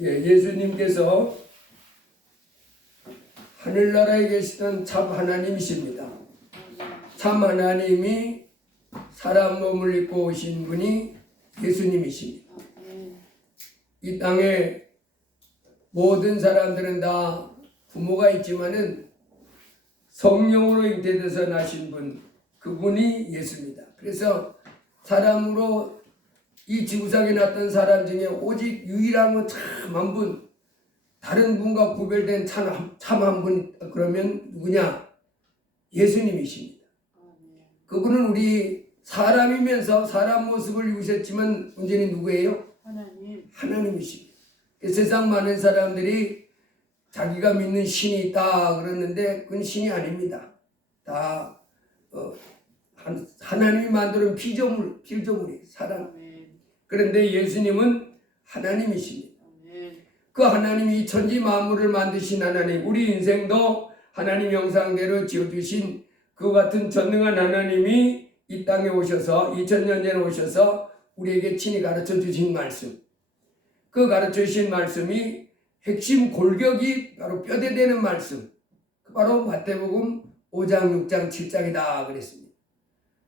예수님께서 하늘나라에 계시던 참 하나님이십니다. 참 하나님이 사람 몸을 입고 오신 분이 예수님이십니다. 이 땅에 모든 사람들은 다 부모가 있지만은 성령으로 잉태돼서 나신 분, 그분이 예수입니다. 그래서 사람으로 이 지구상에 났던 사람 중에 오직 유일한 건 참 한 분, 다른 분과 구별된 참 한 분, 그러면 누구냐? 예수님이십니다. 그분은 우리 사람이면서 사람 모습을 입으셨지만 문제는 누구예요? 하나님이십니다. 세상 많은 사람들이 자기가 믿는 신이 있다 그러는데 그건 신이 아닙니다. 다 하나님이 만드는 피조물이 사람. 그런데 예수님은 하나님이십니다. 그 하나님이 천지 만물을 만드신 하나님, 우리 인생도 하나님 형상대로 지어주신 그 같은 전능한 하나님이 이 땅에 오셔서 2000년 전에 오셔서 우리에게 친히 가르쳐 주신 말씀, 그 가르쳐 주신 말씀이 핵심 골격이 바로 뼈대되는 말씀, 바로 마태복음 5장 6장 7장이다 그랬습니다.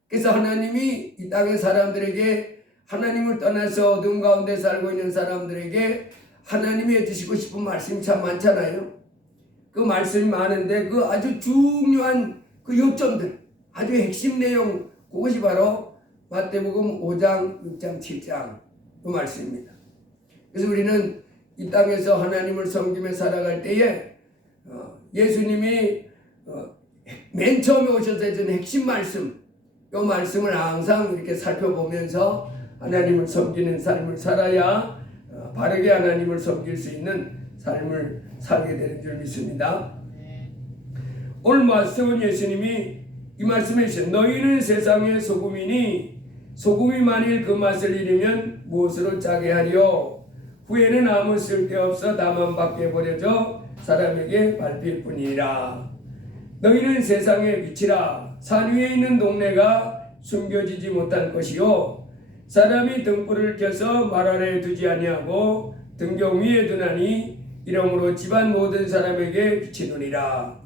그래서 하나님이 이 땅의 사람들에게, 하나님을 떠나서 어둠 가운데 살고 있는 사람들에게 하나님이 해주시고 싶은 말씀이 참 많잖아요. 그 말씀이 많은데 그 아주 중요한 그 요점들, 아주 핵심 내용, 그것이 바로 마태복음 5장 6장 7장 그 말씀입니다. 그래서 우리는 이 땅에서 하나님을 섬기며 살아갈 때에 예수님이 맨 처음에 오셔서 해준 핵심 말씀, 이 말씀을 항상 이렇게 살펴보면서 하나님을 섬기는 삶을 살아야 바르게 하나님을 섬길 수 있는 삶을 살게 되는 줄 믿습니다. 오늘 말씀은 예수님이 이 말씀해 주신 너희는 세상의 소금이니 소금이 만일 그 맛을 잃으면 무엇으로 짜게 하리요? 후에는 아무 쓸데없어 다만 밖에 버려져 사람에게 밟힐 뿐이라. 너희는 세상의 빛이라. 산 위에 있는 동네가 숨겨지지 못할 것이요 사람이 등불을 켜서 말 아래에 두지 아니하고 등경 위에 두나니 이러므로 집안 모든 사람에게 비치느니라.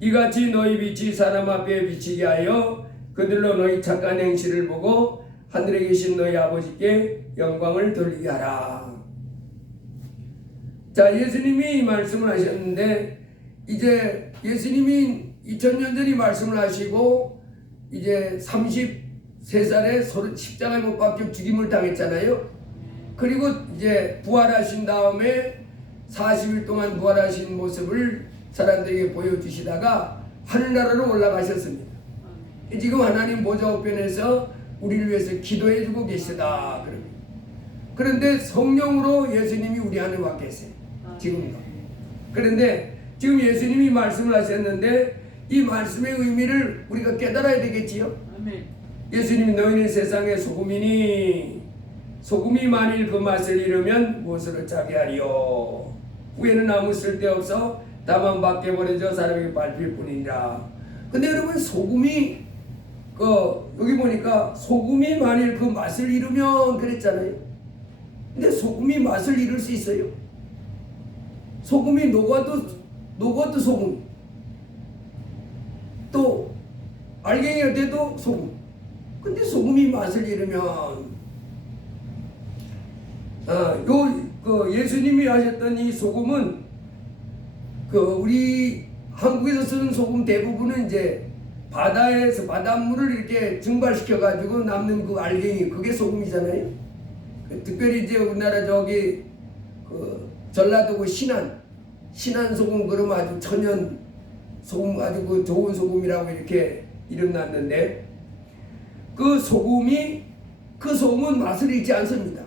이같이 너희 빛이 사람 앞에 비치게 하여 그들로 너희 착한 행실을 보고 하늘에 계신 너희 아버지께 영광을 돌리게 하라. 자, 예수님이 이 말씀을 하셨는데 이제 예수님이 2000년 전에 말씀을 하시고 이제 33살에 십자가에 못 박혀 죽임을 당했잖아요. 그리고 이제 부활하신 다음에 40일 동안 부활하신 모습을 사람들에게 보여주시다가 하늘나라로 올라가셨습니다. 지금 하나님 보좌 우편에서 우리를 위해서 기도해주고 계시다. 그런데 성령으로 예수님이 우리 안에 와 계세요. 지금도. 그런데 지금 예수님이 말씀을 하셨는데 이 말씀의 의미를 우리가 깨달아야 되겠지요. 예수님이 너희는 세상의 소금이니 소금이 만일 그 맛을 잃으면 무엇으로 짜게 하리요? 후에는 아무 쓸데없어 다만 밖에 버려져 사람에게 밟힐 뿐이니라. 근데 여러분 소금이 여기 보니까 소금이 만일 그 맛을 잃으면 그랬잖아요. 근데 소금이 맛을 잃을 수 있어요? 소금이 녹아도 소금, 또 알갱이가 돼도 소금. 근데 소금이 맛을 잃으면 예수님이 하셨던 이 소금은 우리 한국에서 쓰는 소금 대부분은 이제 바다에서 바닷물을 이렇게 증발시켜 가지고 남는 그 알갱이, 그게 소금이잖아요. 특별히 이제 우리나라 저기 전라도고 신안 소금 그러면 아주 천연 소금, 아주 그 좋은 소금이라고 이렇게 이름 났는데 그 소금은 맛을 잃지 않습니다.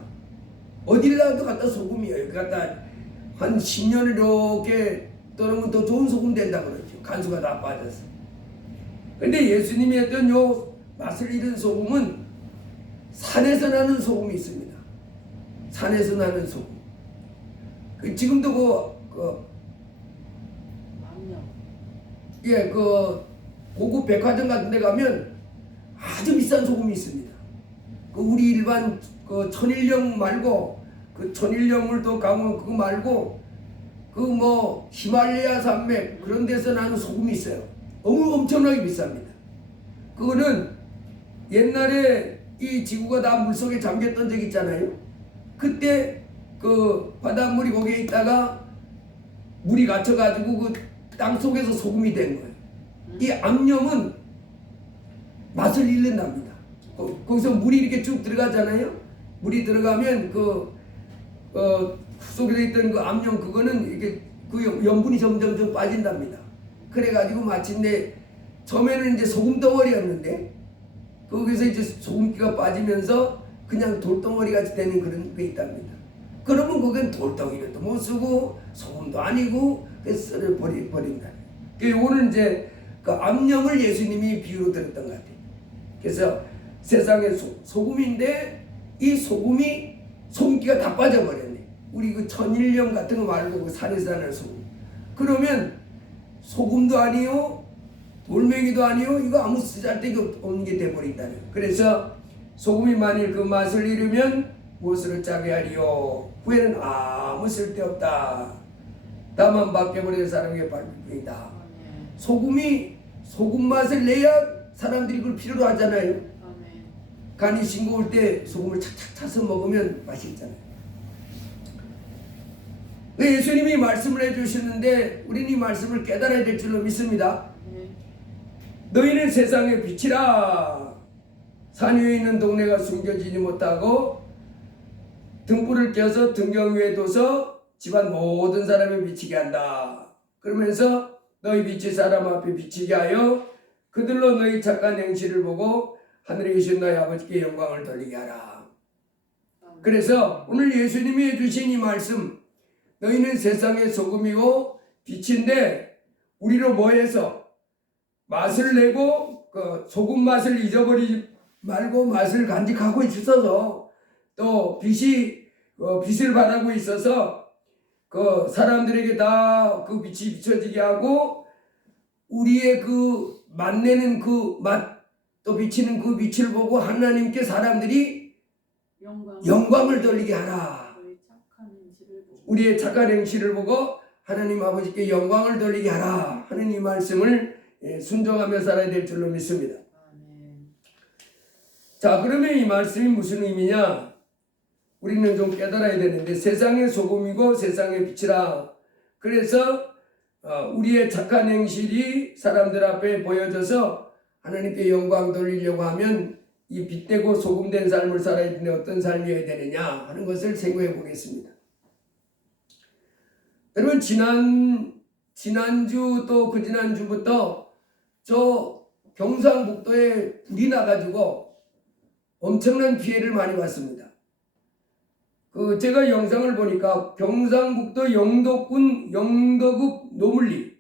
어딜 가도 갖다 소금이에요. 갖다 한 10년을 이렇게 떠놓으면 더 좋은 소금 된다 그러죠. 간수가 다 빠져서. 근데 예수님이 했던 요 맛을 잃은 소금은 산에서 나는 소금이 있습니다. 산에서 나는 소금. 지금도 고급 백화점 같은 데 가면 아주 비싼 소금이 있습니다. 우리 일반 천일염 말고 그 천일염물도 가면 그거 말고 그 뭐 히말라야 산맥 그런 데서 나는 소금이 있어요. 엄청나게 비쌉니다. 그거는 옛날에 이 지구가 다 물속에 잠겼던 적 있잖아요. 그때 그 바닷물이 거기에 있다가 물이 갇혀가지고 그 땅 속에서 소금이 된 거예요. 이 암염은 맛을 잃는답니다. 거기서 물이 이렇게 쭉 들어가잖아요. 물이 들어가면 그 속에 있던 그 암염 그거는 이렇게 그 염분이 점점 빠진답니다. 그래가지고 마침내 처음에는 이제 소금 덩어리였는데 거기서 이제 소금기가 빠지면서 그냥 돌덩어리 같이 되는 그런 게 있답니다. 그러면 그건 돌덩이도 못 쓰고 소금도 아니고 그래서 버린다. 오늘 이제 그 암염을 예수님이 비유로 들었던 것 같아요. 그래서 세상에 소금인데 이 소금이 소금기가 다 빠져버렸네. 우리 그 천일염 같은 거 말고 그 산에서 나는 소금. 그러면 소금도 아니요, 돌멩이도 아니요, 이거 아무 쓰잘데기 없는 게 돼버린다는. 그래서 소금이 만일 그 맛을 잃으면 무엇으로 짜게 하리요? 후에는 아무 쓸데없다. 다만 맡겨버리는 사람에게 밟힐뿐이다. 소금이 소금 맛을 내야 사람들이 그걸 필요로 하잖아요. 간이 싱거울 때 소금을 착착 차서 먹으면 맛이 있잖아요. 예수님이 말씀을 해주셨는데 우리는 이 말씀을 깨달아야 될 줄로 믿습니다. 너희는 세상의 빛이라. 산 위에 있는 동네가 숨겨지지 못하고 등불을 켜서 등경 위에 둬서 집안 모든 사람을 비치게 한다. 그러면서 너희 빛이 사람 앞에 비치게 하여 그들로 너희 착한 행실을 보고 하늘에 계신 너희 아버지께 영광을 돌리게 하라. 그래서 오늘 예수님이 해주신 이 말씀, 너희는 세상의 소금이고 빛인데 우리로 모여서 맛을 내고 그 소금 맛을 잊어버리지 말고 맛을 간직하고 있어서 또 빛을 바라고 있어서 그 사람들에게 다 그 빛이 비춰지게 하고 우리의 그 맛내는 그 맛 또 비치는 그 빛을 보고 하나님께 사람들이 영광을 돌리게 하라. 우리의 착한 행실을 보고 하나님 아버지께 영광을 돌리게 하라 하는 이 말씀을 순종하며 살아야 될 줄로 믿습니다. 자, 그러면 이 말씀이 무슨 의미냐? 우리는 좀 깨달아야 되는데 세상의 소금이고 세상의 빛이라. 그래서 우리의 착한 행실이 사람들 앞에 보여져서 하나님께 영광 돌리려고 하면 이 빛되고 소금된 삶을 살아야 되는데 어떤 삶이어야 되느냐 하는 것을 생각해 보겠습니다. 여러분 지난주 또 그 지난주부터 저 경상북도에 불이 나가지고 엄청난 피해를 많이 봤습니다. 제가 영상을 보니까 경상북도 영도군 영도급 노물리,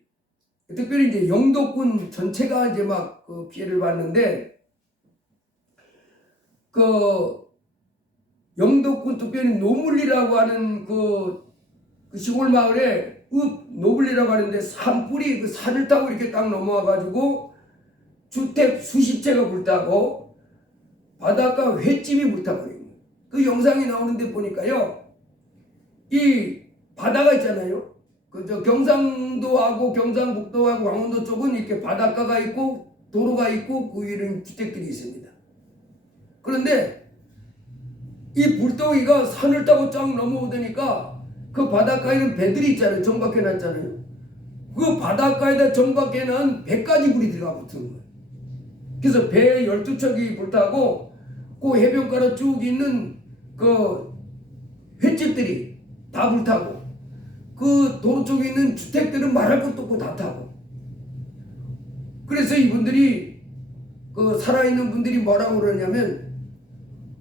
특별히 이제 영도군 전체가 이제 막 그 피해를 봤는데, 영도군 특별히 노물리라고 하는 그 시골 마을에 노물리라고 하는데 산불이 그 산을 타고 이렇게 딱 넘어와가지고 주택 수십 채가 불타고 바닷가 횟집이 불타버린 거예요. 그 영상이 나오는데 보니까요, 이 바다가 있잖아요. 저 경상도하고 경상북도하고 강원도 쪽은 이렇게 바닷가가 있고 도로가 있고 그 위에는 주택들이 있습니다. 그런데 이 불덩이가 산을 타고 쫙 넘어오더니까 그 바닷가에는 배들이 있잖아요. 정박해 놨잖아요. 그 바닷가에다 정박해 놨은 배까지 불이 들어가 붙은 거예요. 그래서 배 12척이 불타고 그 해변가로 쭉 있는 그 횟집들이 다 불타고 그 도로 쪽에 있는 주택들은 말할 것도 없고 다 타고. 그래서 이분들이 그 살아있는 분들이 뭐라고 그러냐면,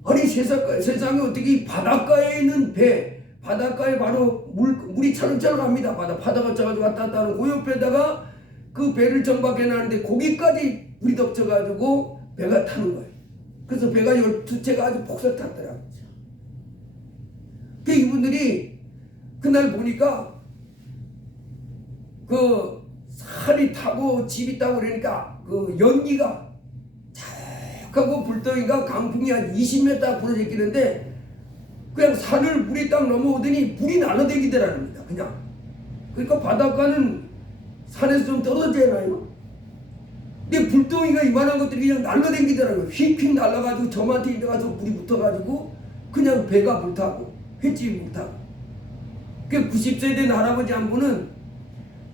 아니 세상에 어떻게 이 바닷가에 있는 배, 바닷가에 바로 물이 차릉차릉 합니다. 바다가 짜가지고 왔다 갔다 하는 그 옆에다가 그 배를 정박해 놨는데 거기까지 물이 덮쳐가지고 배가 타는 거예요. 그래서 배가 12채가 아주 폭삭 탔더라고요. 그 이분들이 그날 보니까 그 산이 타고 집이 타고 그러니까 그 연기가 탁 하고 불덩이가 강풍이 한 20m 불어제끼는데 그냥 산을 물이 딱 넘어오더니 불이 날아다니더랍니다. 그냥. 그러니까 바닷가는 산에서 좀 떨어지잖아요. 근데 불덩이가 이만한 것들이 그냥 날아다니더라고요. 휙휙 날아가지고 저한테 가서 불이 붙어가지고 그냥 배가 불타고 횟집이 불타고. 그 90세 된 할아버지 한 분은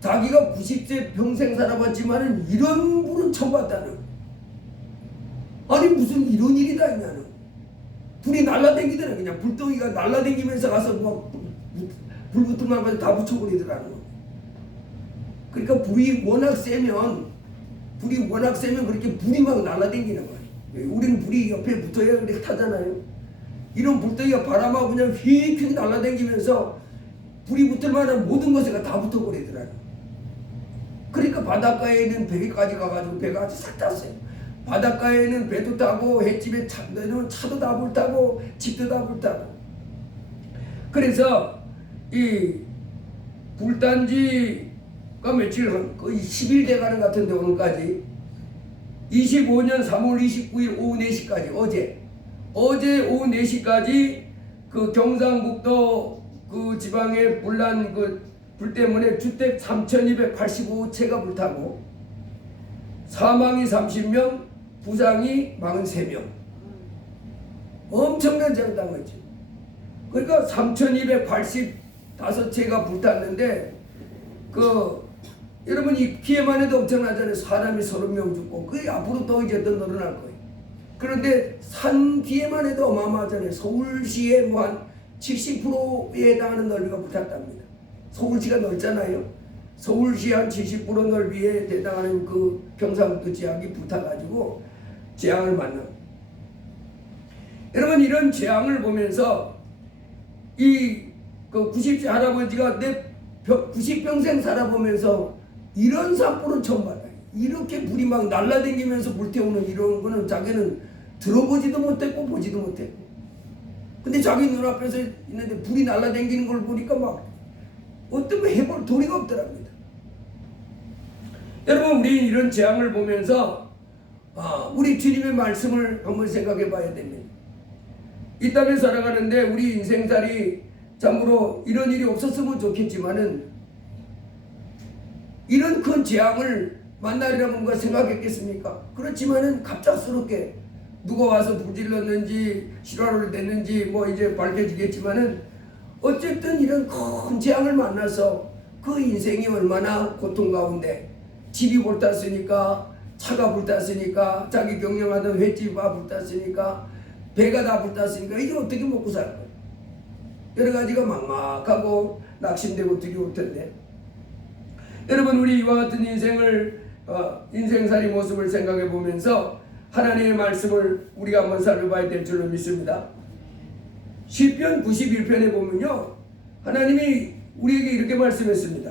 자기가 90세 평생 살아봤지만은 이런 불은 처음 봤다는. 아니 무슨 이런 일이 다 있냐는. 불이 날라다니더라. 그냥 불덩이가 날라다니면서 가서 막 불 붙은 말까지 다 붙여버리더라는 거. 그러니까 불이 워낙 세면 그렇게 불이 막 날라다니는 거예요. 우리는 불이 옆에 붙어야 그렇게 타잖아요. 이런 불덩이가 바람하고 그냥 휙휙 날라다니면서 불이 붙을 만한 모든 것에 다 붙어버리더라고요. 그러니까 바닷가에는 배까지 가가지고 배가 아주 싹 탔어요. 바닷가에는 배도 타고 횟집에 차도 다 불타고 집도 다 불타고. 그래서 이 불탄 지가 며칠 거의 10일 돼가는 것 같은데 오늘까지 25년 3월 29일 오후 4시까지 어제 오후 4시까지 그 경상북도 그 지방에 불난 그 불 때문에 주택 3,285채가 불타고 사망이 30명, 부상이 43명. 엄청난 재앙 당했죠. 그러니까 3,285채가 불탔는데 여러분 이 피해만 해도 엄청나잖아요. 사람이 30명 죽고 그게 앞으로 또 이제 더 늘어날 거예요. 그런데 산 피해만 해도 어마어마하잖아요. 서울시에 뭐 한 70%에 해당하는 넓이가 불탔답니다. 서울시가 넓잖아요. 서울시 한 70% 넓이에 해당하는 그 경상북도 지역이 붙어가지고 재앙을 만나. 여러분 이런 재앙을 보면서 이 90세 할아버지가 내 90평생 살아보면서 이런 산불은 처음 받아요. 이렇게 불이 막 날라다니면서 불태우는 이런 거는 자기는 들어보지도 못했고 보지도 못했고. 근데 자기 눈앞에서 있는데 불이 날라다니는 걸 보니까 막 어떤 해볼 도리가 없더랍니다. 여러분 우리 이런 재앙을 보면서 우리 주님의 말씀을 한번 생각해 봐야 됩니다. 이 땅에 살아가는데 우리 인생살이 참으로 이런 일이 없었으면 좋겠지만은 이런 큰 재앙을 만나리라고 누가 생각했겠습니까? 그렇지만은 갑작스럽게 누가 와서 불질렀는지 실화로 됐는지 뭐 이제 밝혀지겠지만은 어쨌든 이런 큰 재앙을 만나서 그 인생이 얼마나 고통 가운데 집이 불탔으니까 차가 불탔으니까 자기 경영하던 횟집이 불탔으니까 배가 다 불탔으니까 이제 어떻게 먹고 살 거예요? 여러 가지가 막막하고 낙심되고 두려울 텐데 여러분 우리 이와 같은 인생살이 모습을 생각해 보면서 하나님의 말씀을 우리가 한번 살펴봐야 될 줄로 믿습니다. 시편 91편에 보면요 하나님이 우리에게 이렇게 말씀했습니다.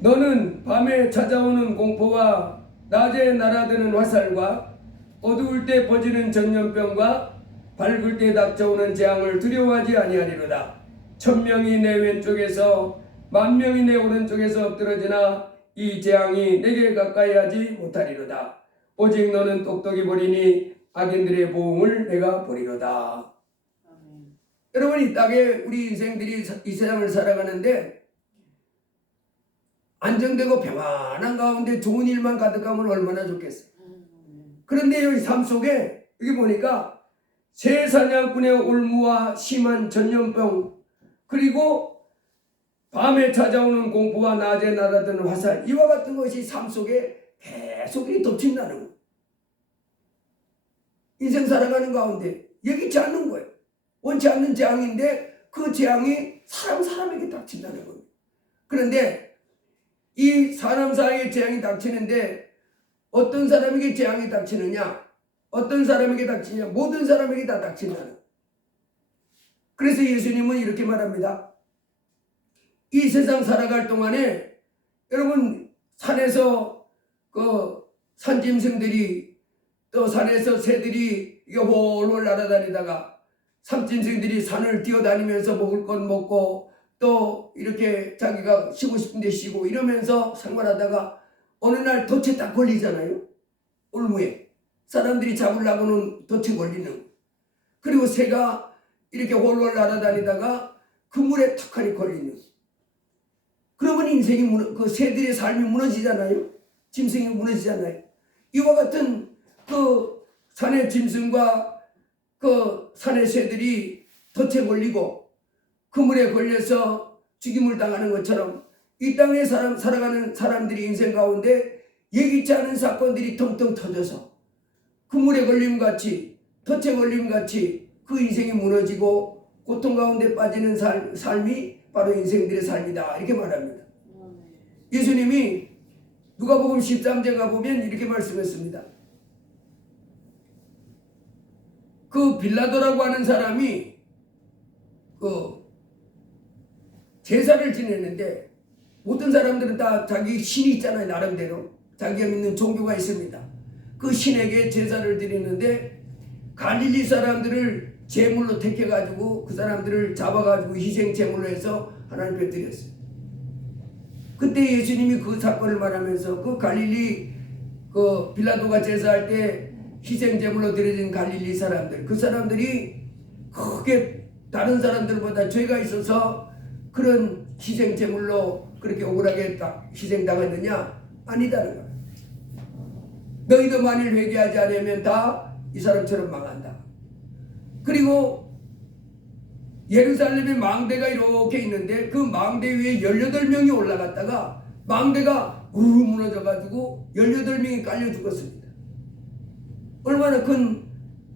너는 밤에 찾아오는 공포와 낮에 날아드는 화살과 어두울 때 퍼지는 전염병과 밝을 때 닥쳐오는 재앙을 두려워하지 아니하리로다. 1000명이 내 왼쪽에서 10,000명이 내 오른쪽에서 엎드러지나 이 재앙이 내게 가까이 하지 못하리로다. 오직 너는 똑똑히 보리니 악인들의 보응을 내가 보리로다. 아멘. 여러분 이 땅에 우리 인생들이 이 세상을 살아가는데 안정되고 평안한 가운데 좋은 일만 가득하면 얼마나 좋겠어요. 그런데 여기 삶 속에 여기 보니까 새 사냥꾼의 올무와 심한 전염병 그리고 밤에 찾아오는 공포와 낮에 날아드는 화살 이와 같은 것이 삶 속에 계속 덮친다는 거예요. 인생 살아가는 가운데 여기지 않는 거예요. 원치 않는 재앙인데 그 재앙이 사람에게 닥친다는 거예요. 그런데 이 사람 사이에 재앙이 닥치는데 어떤 사람에게 재앙이 닥치느냐? 어떤 사람에게 닥치냐? 모든 사람에게 다 닥친다는 거예요. 그래서 예수님은 이렇게 말합니다. 이 세상 살아갈 동안에 여러분 산에서 그 산짐승들이 또 산에서 새들이 홀홀 날아다니다가 산짐승들이 산을 뛰어다니면서 먹을 건 먹고 또 이렇게 자기가 쉬고 싶은데 쉬고 이러면서 생활하다가 어느 날 덫에 딱 걸리잖아요. 올무에. 사람들이 잡으려고는 덫에 걸리는, 그리고 새가 이렇게 홀홀 날아다니다가 그물에 턱하니 걸리는. 그러면 인생이 그 새들의 삶이 무너지잖아요. 짐승이 무너지잖아요. 이와 같은 그 산의 짐승과 그 산의 새들이 덫에 걸리고 그물에 걸려서 죽임을 당하는 것처럼 이 땅에 살아가는 사람들이 인생 가운데 예기치 않은 사건들이 텅텅 터져서 그물에 걸림같이 덫에 걸림같이 그 인생이 무너지고 고통 가운데 빠지는 삶이 바로 인생들의 삶이다, 이렇게 말합니다. 예수님이 누가복음 13장 가보면 이렇게 말씀했습니다. 그 빌라도라고 하는 사람이 그 제사를 지내는데, 모든 사람들은 다 자기 신이 있잖아요. 나름대로 자기가 믿는 종교가 있습니다. 그 신에게 제사를 드리는데 갈릴리 사람들을 제물로 택해가지고 그 사람들을 잡아가지고 희생 제물로 해서 하나님께 드렸어요. 그때 예수님이 그 사건을 말하면서 그 갈릴리 그 빌라도가 제사할 때 희생 제물로 드려진 갈릴리 사람들, 그 사람들이 크게 다른 사람들보다 죄가 있어서 그런 희생 제물로 그렇게 억울하게 희생당했느냐? 아니다는 거야. 너희도 만일 회개하지 않으면 다 이 사람처럼 망한다. 그리고 예루살렘에 망대가 이렇게 있는데 그 망대 위에 18명이 올라갔다가 망대가 우르르 무너져가지고 18명이 깔려 죽었습니다. 얼마나 큰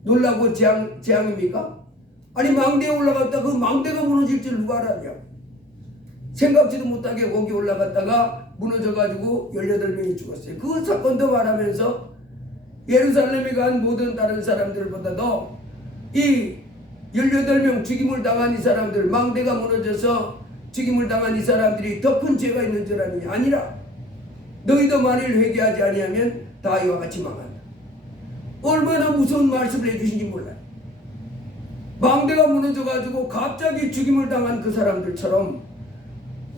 놀라고 재앙입니까? 아니, 망대에 올라갔다 그 망대가 무너질 줄 누가 알았냐? 생각지도 못하게 거기 올라갔다가 무너져가지고 18명이 죽었어요. 그 사건도 말하면서 예루살렘에 간 모든 다른 사람들보다도 이 18명 죽임을 당한 이 사람들, 망대가 무너져서 죽임을 당한 이 사람들이 더 큰 죄가 있는 줄 아느냐? 아니라 너희도 만일 회개하지 아니하면 다 이와 같이 망한다. 얼마나 무서운 말씀을 해주신지 몰라요. 망대가 무너져가지고 갑자기 죽임을 당한 그 사람들처럼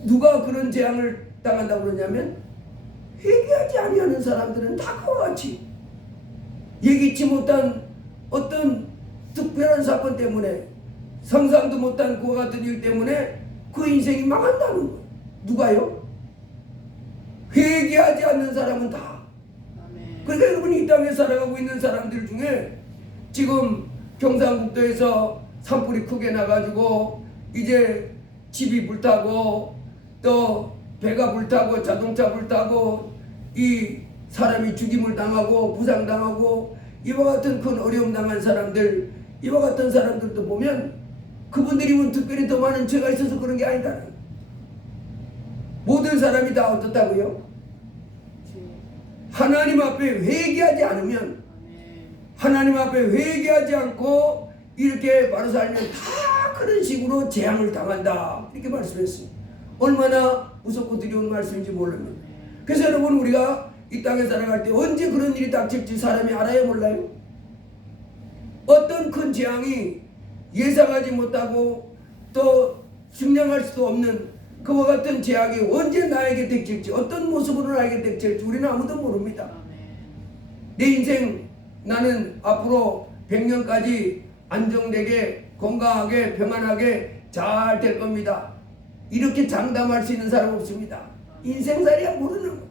누가 그런 재앙을 당한다고 그러냐면 회개하지 아니하는 사람들은 다 그와 같이 예기치 못한 어떤 특별한 사건 때문에, 상상도 못한 그와 같은 일 때문에 그 인생이 망한다는 거예요. 누가요? 회개하지 않는 사람은 다. 그러니까 여러분이 이 땅에 살아가고 있는 사람들 중에 지금 경상북도에서 산불이 크게 나가지고 이제 집이 불타고 또 배가 불타고 자동차 불타고 이 사람이 죽임을 당하고 부상당하고 이와 같은 큰 어려움 당한 사람들, 이와 같은 사람들도 보면 그분들이 특별히 더 많은 죄가 있어서 그런 게 아니다. 모든 사람이 다 어떻다고요? 하나님 앞에 회개하지 않으면, 하나님 앞에 회개하지 않고 이렇게 바로 살면 다 그런 식으로 재앙을 당한다, 이렇게 말씀했어요. 얼마나 무섭고 두려운 말씀인지 모릅니다. 그래서 여러분, 우리가 이 땅에 살아갈 때 언제 그런 일이 닥칠지 사람이 알아야 몰라요? 어떤 큰 재앙이 예상하지 못하고 또 측량할 수도 없는 그와 같은 재앙이 언제 나에게 닥칠지, 어떤 모습으로 나에게 닥칠지 우리는 아무도 모릅니다. 내 인생, 나는 앞으로 100년까지 안정되게 건강하게 평안하게 잘 될 겁니다, 이렇게 장담할 수 있는 사람 없습니다. 인생살이야 모르는 거.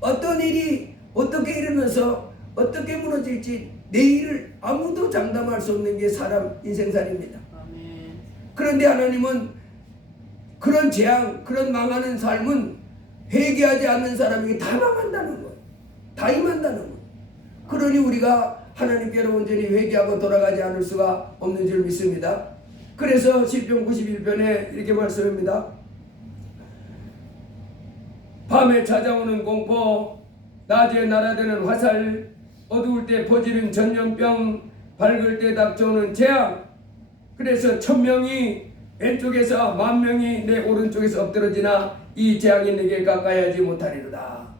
어떤 일이 어떻게 일어나서 어떻게 무너질지 내일을 아무도 장담할 수 없는 게 사람 인생살입니다. 그런데 하나님은 그런 재앙, 그런 망하는 삶은 회개하지 않는 사람에게 다 망한다는 거예요. 다 임한다는 거예요. 그러니 우리가 하나님께로 온전히 회개하고 돌아가지 않을 수가 없는 줄 믿습니다. 그래서 시편 91편에 이렇게 말씀합니다. 밤에 찾아오는 공포, 낮에 날아드는 화살, 어두울 때 퍼지는 전염병, 밝을 때 닥쳐오는 재앙. 그래서 1000명이 왼쪽에서 10,000명이 내 오른쪽에서 엎드러지나 이 재앙이 내게 가까이 하지 못하리로다.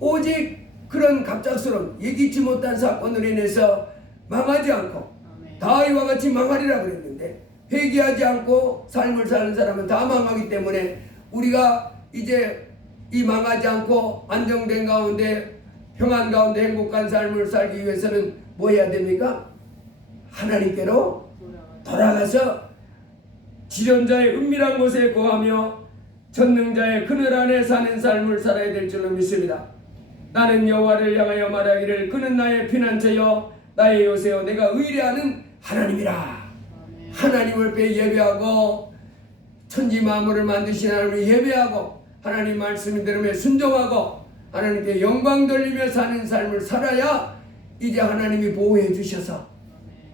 오직 그런 갑작스러운 예기치 못한 사건으로 인해서 망하지 않고 다 이와 같이 망하리라 그랬는데, 회개하지 않고 삶을 사는 사람은 다 망하기 때문에 우리가 이제 이 망하지 않고 안정된 가운데 평안 가운데 행복한 삶을 살기 위해서는 뭐 해야 됩니까? 하나님께로 돌아가서 지존자의 은밀한 곳에 거하며 전능자의 그늘 안에 사는 삶을 살아야 될 줄로 믿습니다. 나는 여호와를 향하여 말하기를 그는 나의 피난처여 나의 요새여 내가 의뢰하는 하나님이라. 하나님을 예배하고 천지 만물을 만드신 하나님을 예배하고 하나님 말씀을 들으며 순종하고 하나님께 영광 돌리며 사는 삶을 살아야 이제 하나님이 보호해 주셔서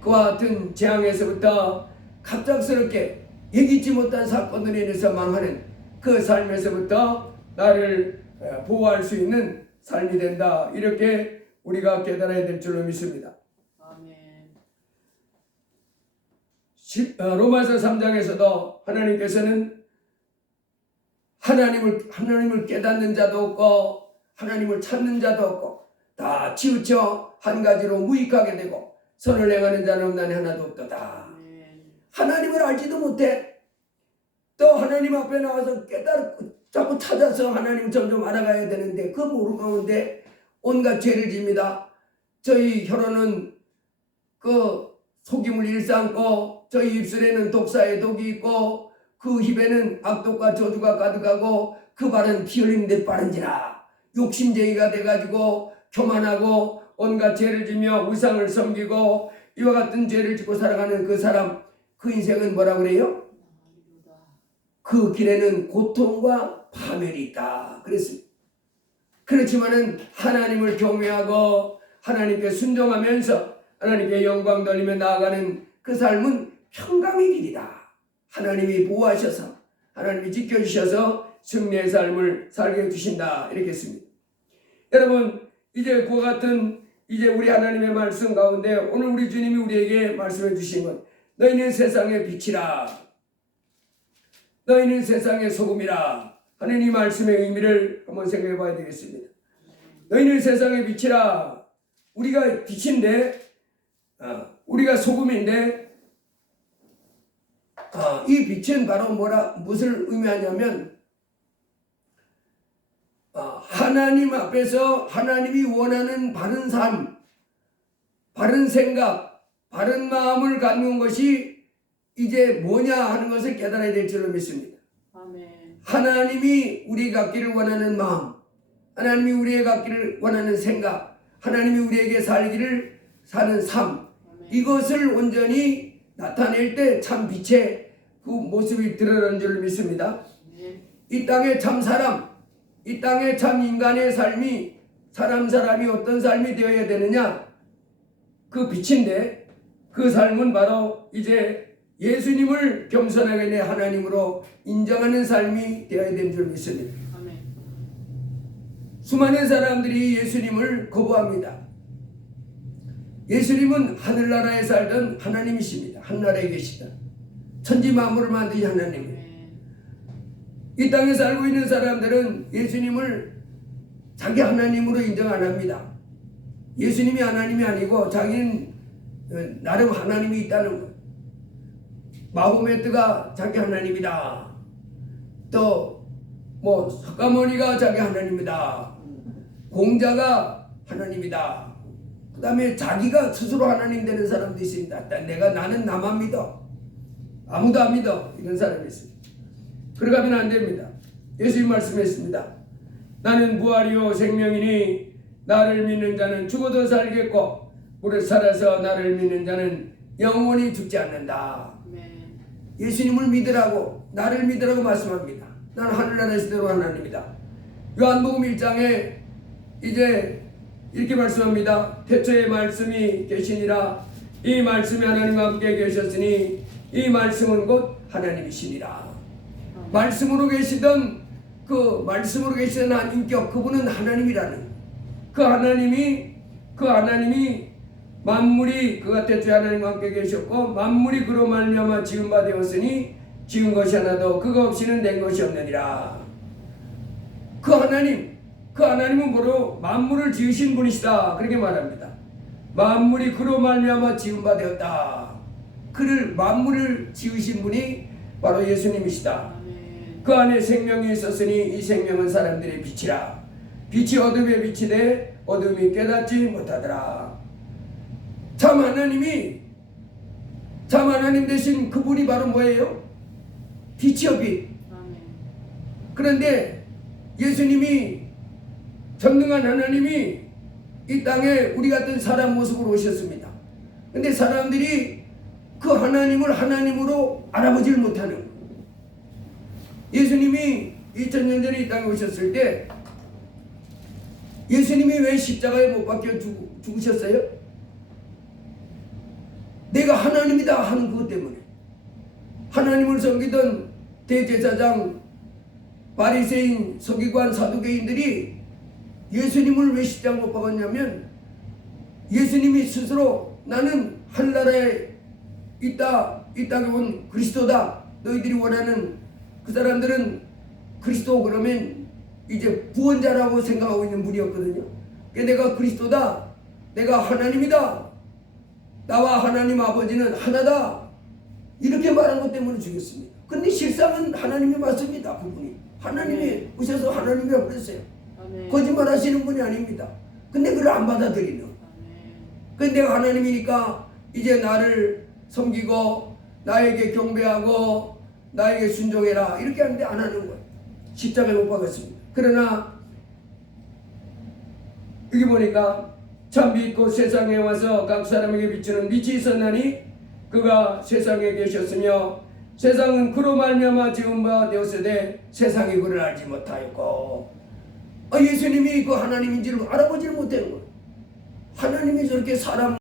그와 같은 재앙에서부터 갑작스럽게 예기치 못한 사건으로 인해서 망하는 그 삶에서부터 나를 보호할 수 있는 삶이 된다. 이렇게 우리가 깨달아야 될 줄로 믿습니다. 로마서 3장에서도 하나님께서는 하나님을 깨닫는 자도 없고 하나님을 찾는 자도 없고 다 치우쳐 한 가지로 무익하게 되고 선을 행하는 자는 없나니 하나도 없도다. 하나님을 알지도 못해. 또 하나님 앞에 나와서 깨달고 자꾸 찾아서 하나님을 점점 알아가야 되는데 그 모르는 가운데 온갖 죄를 집니다. 저희 혀로는 그 속임을 일삼고 저희 입술에는 독사의 독이 있고 그 입에는 악독과 저주가 가득하고 그 발은 피 흘리는 데 빠른지라. 욕심쟁이가 돼가지고 교만하고 온갖 죄를 지며 우상을 섬기고 이와 같은 죄를 짓고 살아가는 그 사람, 그 인생은 뭐라 그래요? 그 길에는 고통과 파멸이 있다 그랬습니다. 그렇지만은 하나님을 경외하고 하나님께 순종하면서 하나님께 영광 돌리며 나아가는 그 삶은 평강의 길이다. 하나님이 보호하셔서 하나님이 지켜주셔서 승리의 삶을 살게 해주신다 이렇게 했습니다. 여러분 이제 그와 같은 이제 우리 하나님의 말씀 가운데 오늘 우리 주님이 우리에게 말씀해 주신 것, 너희는 세상의 빛이라, 너희는 세상의 소금이라 하는 이 말씀의 의미를 한번 생각해 봐야 되겠습니다. 너희는 세상의 빛이라. 우리가 빛인데 우리가 소금인데 이 빛은 바로 무엇을 의미하냐면 하나님 앞에서 하나님이 원하는 바른 삶, 바른 생각, 바른 마음을 갖는 것이 이제 뭐냐 하는 것을 깨달아야 될 줄로 믿습니다. 아멘. 하나님이 우리 갖기를 원하는 마음, 하나님이 우리에게 갖기를 원하는 생각, 하나님이 우리에게 살기를 사는 삶, 이것을 온전히 나타낼 때 참 빛의 그 모습이 드러나는 줄 믿습니다. 이 땅의 참 사람, 이 땅의 참 인간의 삶이 사람이 어떤 삶이 되어야 되느냐, 그 빛인데 그 삶은 바로 이제 예수님을 겸손하게 내 하나님으로 인정하는 삶이 되어야 되는 줄 믿습니다. 아멘. 수많은 사람들이 예수님을 거부합니다. 예수님은 하늘나라에 살던 하나님이십니다. 하늘나라에 계시다. 천지 만물을 만드신 하나님. 이 땅에 살고 있는 사람들은 예수님을 자기 하나님으로 인정 안 합니다. 예수님이 하나님이 아니고 자기는 나름 하나님이 있다는 것. 마호메트가 자기 하나님이다. 또 석가모니가 자기 하나님이다. 공자가 하나님이다. 그 다음에 자기가 스스로 하나님 되는 사람도 있습니다. 나는 나만 믿어. 아무도 안 믿어. 이런 사람이 있습니다. 그러가면 안 됩니다. 예수님 말씀했습니다. 나는 부활이요 생명이니 나를 믿는 자는 죽어도 살겠고 무릇 살아서 나를 믿는 자는 영원히 죽지 않는다. 예수님을 믿으라고, 나를 믿으라고 말씀합니다. 나는 하늘나라에서 들어온 하나님이다. 요한복음 1장에 이제 이렇게 말씀합니다. 태초에 말씀이 계시니라. 이 말씀이 하나님과 함께 계셨으니 이 말씀은 곧 하나님이시니라. 말씀으로 계시던 한 인격, 그분은 하나님이라는, 그 하나님이 만물이 그가 태초에 하나님과 함께 계셨고 만물이 그로 말미암아 지은 바 되었으니 지은 것이 하나도 그가 없이는 된 것이 없느니라. 그 하나님은 바로 만물을 지으신 분이시다. 그렇게 말합니다. 만물이 그로 말미암아 지은 바 되었다. 그를 만물을 지으신 분이 바로 예수님이시다. 그 안에 생명이 있었으니 이 생명은 사람들의 빛이라. 빛이 어둠에 빛이 돼 어둠이 깨닫지 못하더라. 참 하나님 되신 그분이 바로 뭐예요? 빛이요, 빛. 그런데 예수님이, 전능한 하나님이 이 땅에 우리 같은 사람 모습으로 오셨습니다. 근데 사람들이 그 하나님을 하나님으로 알아보질 못하는 거예요. 예수님이 2000년 전에 이 땅에 오셨을 때 예수님이 왜 십자가에 못 박혀 죽으셨어요? 내가 하나님이다 하는 그것 때문에. 하나님을 섬기던 대제사장, 바리새인, 서기관, 사두개인들이 예수님을 왜 십자가에 못 박았냐면 예수님이 스스로 나는 하늘나라에 이 땅에 온 그리스도다. 너희들이 원하는 그 사람들은 그리스도 그러면 이제 구원자라고 생각하고 있는 분이었거든요. 내가 그리스도다. 내가 하나님이다. 나와 하나님 아버지는 하나다. 이렇게 말한 것 때문에 죽였습니다. 근데 실상은 하나님이 맞습니다. 그분이. 하나님이 오셔서 하나님이라고 그랬어요. 거짓말 하시는 분이 아닙니다. 근데 그걸 안 받아들이는. 근데 내가 하나님이니까 이제 나를 섬기고 나에게 경배하고 나에게 순종해라. 이렇게 하는데 안 하는 거예요. 십자가에 못 박았습니다. 그러나 여기 보니까 참 믿고 세상에 와서 각 사람에게 비추는 빛이 있었나니 그가 세상에 계셨으며 세상은 그로 말미암아 지은 바 되었으되 세상이 그를 알지 못하였고, 예수님이 그 하나님인지를 알아보지를 못하는 거예요. 하나님이 저렇게 사람